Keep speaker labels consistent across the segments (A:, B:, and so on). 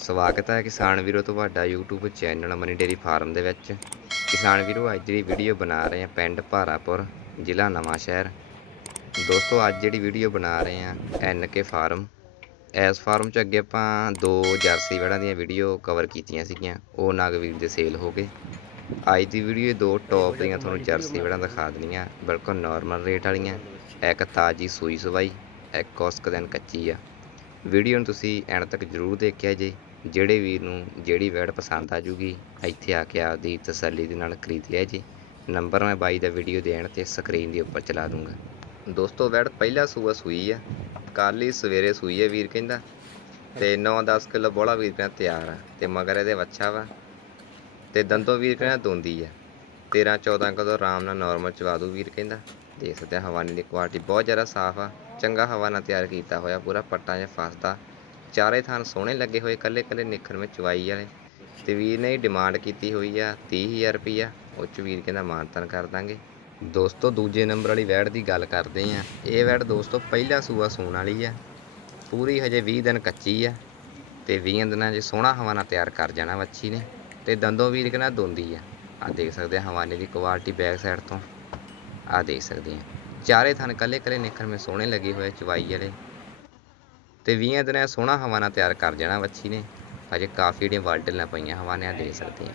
A: ਸਵਾਗਤ ਹੈ ਕਿਸਾਨ ਵੀਰੋ ਤੁਹਾਡਾ YouTube channel Mani dairy farm ਦੇ ਵਿੱਚ। ਕਿਸਾਨ ਵੀਰੋ, ਅੱਜ ਦੀ ਵੀਡੀਓ ਬਣਾ ਰਹੇ ਹਾਂ ਪਿੰਡ ਭਾਰਾਪੁਰ, ਜ਼ਿਲ੍ਹਾ ਨਵਾਂ ਸ਼ਹਿਰ। ਦੋਸਤੋ, ਅੱਜ ਜਿਹੜੀ ਵੀਡੀਓ ਬਣਾ ਰਹੇ ਹਾਂ ਐਨਕੇ ਫਾਰਮ। ਇਸ ਫਾਰਮ 'ਚ ਅੱਗੇ ਆਪਾਂ ਦੋ ਜਰਸੀ ਵੜਾਂ ਦੀਆਂ ਵੀਡੀਓ ਕਵਰ ਕੀਤੀਆਂ ਸੀਗੀਆਂ, ਉਹ ਨਾਗਵੀਰ ਦੇ ਸੇਲ ਹੋ ਗਏ। ਅੱਜ ਦੀ ਵੀਡੀਓ ਦੋ ਟੌਪ ਦੀਆਂ ਤੁਹਾਨੂੰ ਜਰਸੀ ਵੜਾਂ ਦਿਖਾ ਦੇਣੀਆਂ, ਬਿਲਕੁਲ ਨਾਰਮਲ ਰੇਟ ਵਾਲੀਆਂ, ਇੱਕ ਤਾਜੀ ਸੂਈ ਸਵਾਈ, ਇੱਕ ਉਸਕ ਦਿਨ ਕੱਚੀ ਆ। ਵੀਡੀਓ ਨੂੰ ਤੁਸੀਂ ਐਂਡ ਤੱਕ ਜਰੂਰ ਦੇਖਿਆ ਜੇ। ਜਿਹੜੇ ਵੀਰ ਨੂੰ ਜਿਹੜੀ ਵੈਡ ਪਸੰਦ ਆ ਜੂਗੀ, ਇੱਥੇ ਆ ਕੇ ਆਪਦੀ ਤਸੱਲੀ ਦੇ ਨਾਲ ਖਰੀਦ ਲਿਆ ਜੀ। ਨੰਬਰ ਮੈਂ ਬਾਈ ਦਾ ਵੀਡੀਓ ਦੇਣ ਤੇ ਸਕਰੀਨ ਦੇ ਉੱਪਰ ਚਲਾ ਦੂੰਗਾ। ਦੋਸਤੋ ਵੈਡ ਪਹਿਲਾ ਸੂਆ ਸੂਈ ਆ। ਕੱਲ੍ਹ ਹੀ ਸਵੇਰੇ ਸੂਈ ਹੈ ਵੀਰ ਕਹਿੰਦਾ। ਤੇ 9-10 ਕਿਲੋ ਬੋਲਾ ਵੀਰ ਕਹਿੰਦਾ ਤਿਆਰ ਆ। ਤੇ ਮਗਰ ਇਹਦੇ ਵੱਛਾ ਵਾ। ਤੇ ਦੰਦੋਂ ਵੀਰ ਕਹਿੰਦਾ ਦੋਂਦੀ ਆ। 13-14 ਕਿਲੋ ਆਰਾਮ ਨਾਲ ਨਾਰਮਲ ਚਵਾ ਦੂ ਵੀਰ ਕਹਿੰਦਾ। ਦੇਖ ਸਕਦੇ ਆ ਹਵਾਨੇ ਦੀ ਕੁਆਲਿਟੀ ਬਹੁਤ ਜ਼ਿਆਦਾ ਸਾਫ਼ ਆ। ਚੰਗਾ ਹਵਾ ਨਾਲ ਤਿਆਰ ਕੀਤਾ ਹੋਇਆ, ਪੂਰਾ ਪੱਟਾਂ 'ਚ ਫਸਦਾ। ਚਾਰੇ ਥਾਨ ਸੋਹਣੇ ਲੱਗੇ ਹੋਏ, ਕੱਲੇ ਕੱਲੇ ਨਿਖਰ ਵਿੱਚ ਚਵਾਈ ਵਾਲੇ। ਤੇ ਵੀਰ ਨੇ ਡਿਮਾਂਡ ਕੀਤੀ ਹੋਈ ਆ 30000 ਰੁਪਈਆ, ਉਹ 'ਚ ਵੀਰ ਕਹਿੰਦਾ ਮਾਨਤਨ ਕਰ ਦਾਂਗੇ। ਦੋਸਤੋ, ਦੂਜੇ ਨੰਬਰ ਵਾਲੀ ਵੈੜ ਦੀ ਗੱਲ ਕਰਦੇ ਆ। ਇਹ ਵੈੜ ਦੋਸਤੋ ਪਹਿਲਾ ਸੂਆ ਸੂਣ ਵਾਲੀ ਆ। ਪੂਰੀ ਹਜੇ 20 ਦਿਨ ਕੱਚੀ ਆ। ਤੇ 20 ਦਿਨਾਂ 'ਚ ਸੋਹਣਾ ਹਵਾ ਤਿਆਰ ਕਰ ਜਾਣਾ ਵੱਛੀ ਨੇ। ਤੇ ਦੰਦੋਂ ਵੀਰ ਕਹਿੰਦਾ ਦੋਂਦੀ ਆ। ਆ ਦੇਖ ਸਕਦੇ ਆ ਹਵਾਨੇ ਦੀ ਕੁਆਲਿਟੀ ਬੈਕ ਸਾਈਡ ਤੋਂ। ਆ ਦੇਖ ਸਕਦੇ ਆ। ਚਾਰੇ ਥਣ ਕੱਲੇ ਕੱਲੇ ਨਿਖਰ ਮੇ ਸੋਹਣੇ ਲੱਗੇ ਹੋਏ ਚਵਾਈ ਵਾਲੇ। ਤੇ 20 ਦਿਨਾਂ ਸੋਹਣਾ ਹਵਾ ਨਾਲ ਤਿਆਰ ਕਰ ਜਾਣਾ ਵੱਛੀ ਨੇ। ਅਜੇ ਕਾਫੀ ਜਿਹੜੀਆਂ ਵਾਲਟਲਾਂ ਪਈਆਂ ਹਵਾਨੇ ਆ ਦੇਖ ਸਕਦੇ ਆ।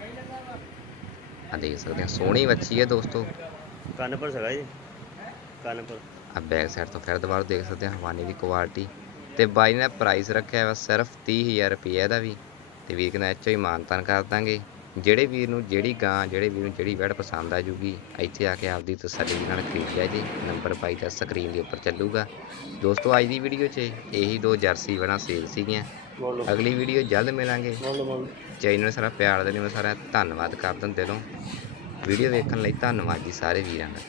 A: ਆ ਦੇਖ ਸਕਦੇ ਆ ਸੋਹਣੀ ਵੱਛੀ ਹੈ ਦੋਸਤੋ।
B: ਕੰਨ ਪਰ ਸਗਾ ਜੀ। ਕੰਨ ਪਰ
A: ਆ ਬੈਕ ਸਾਈਡ ਤੋਂ ਫਿਰ ਦੁਬਾਰਾ ਦੇਖ ਸਕਦੇ ਹਾਂ ਹਵਾਨੇ ਦੀ ਕੁਆਲਿਟੀ ਤੇ ਬਾਈ ਨੇ ਪ੍ਰਾਈਸ ਰੱਖਿਆ ਵਾ ਸਿਰਫ 30000 ਰੁਪਏ ਇਹਦਾ ਵੀ। ਤੇ ਵੀਰ ਕਹਿੰਦਾ ਇੱਚੋ ਹੀ ਮਾਨਤਾਨ ਕਰ ਦਾਂਗੇ। ਜਿਹੜੇ ਵੀਰ ਨੂੰ ਜਿਹੜੀ ਗਾਂ ਜਿਹੜੇ ਵੀਰ ਨੂੰ ਜਿਹੜੀ ਵੈੜ ਪਸੰਦ ਆ ਜੂਗੀ ਇੱਥੇ ਆ ਕੇ ਆਪਦੀ ਤਸੱਲੀ ਨਾਲ ਖਰੀਦ ਲਿਆ ਜੀ ਨੰਬਰ ਪਾਈ ਦਾ ਸਕਰੀਨ ਦੇ ਉੱਪਰ ਚੱਲੂਗਾ। ਦੋਸਤੋ ਅੱਜ ਦੀ ਵੀਡੀਓ 'ਚ ਇਹੀ ਦੋ ਜਰਸੀ ਵੜਾਂ ਸੇਲ ਸੀਗੀਆਂ। ਅਗਲੀ ਵੀਡੀਓ ਜਲਦ ਮਿਲਾਂਗੇ। ਚੈਨਲ ਸਾਰਾ ਪਿਆਰ ਦੇ ਲਈ ਮੈਂ ਸਾਰਾ ਧੰਨਵਾਦ ਕਰਦਾ ਦਿਲੋਂ ਵੀਡੀਓ ਵੇਖਣ ਲਈ ਧੰਨਵਾਦ ਜੀ ਸਾਰੇ ਵੀਰਾਂ ਦਾ।